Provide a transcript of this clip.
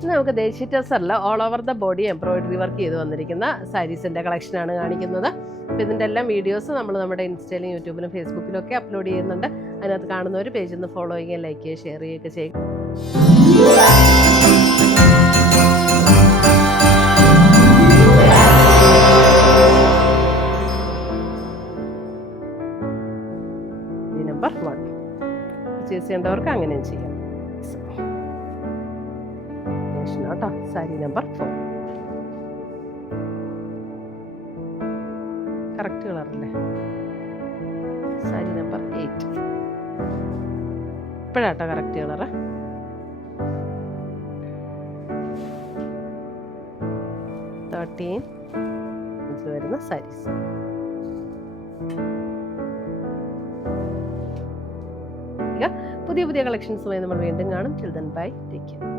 ഇന്ന് നമുക്ക് ദേശി ടെസറിൽ all over the body embroidery work ചെയ്ത് വന്നിരിക്കുന്ന സാരീസിൻ്റെ കളക്ഷനാണ് കാണിക്കുന്നത്. അപ്പോൾ ഇതിൻ്റെ എല്ലാം വീഡിയോസ് നമ്മൾ നമ്മുടെ ഇൻസ്റ്റയിലും യൂട്യൂബിലും ഫേസ്ബുക്കിലും ഒക്കെ അപ്ലോഡ് ചെയ്യുന്നുണ്ട്. അതിനകത്ത് കാണുന്നവർ പേജിൽ നിന്ന് ഫോളോ ചെയ്യുകയും ലൈക്ക് ചെയ്യുകയും ഷെയർ ചെയ്യുകയൊക്കെ ചെയ്യും. നമ്പർ 1 പർച്ചേസ് ചെയ്യേണ്ടവർക്ക് അങ്ങനെയും ചെയ്യാം കേട്ടോ. സാരി നമ്പർ 4 കറക്റ്റ് കളറല്ലേ. സാരി നമ്പർ 8 ഇപ്പോഴാട്ടോ കറക്റ്റ് കളറ്. വരുന്ന സാരീസ്. പുതിയ കളക്ഷൻസുമായി നമ്മൾ വീണ്ടും കാണും. Till then bye, take care.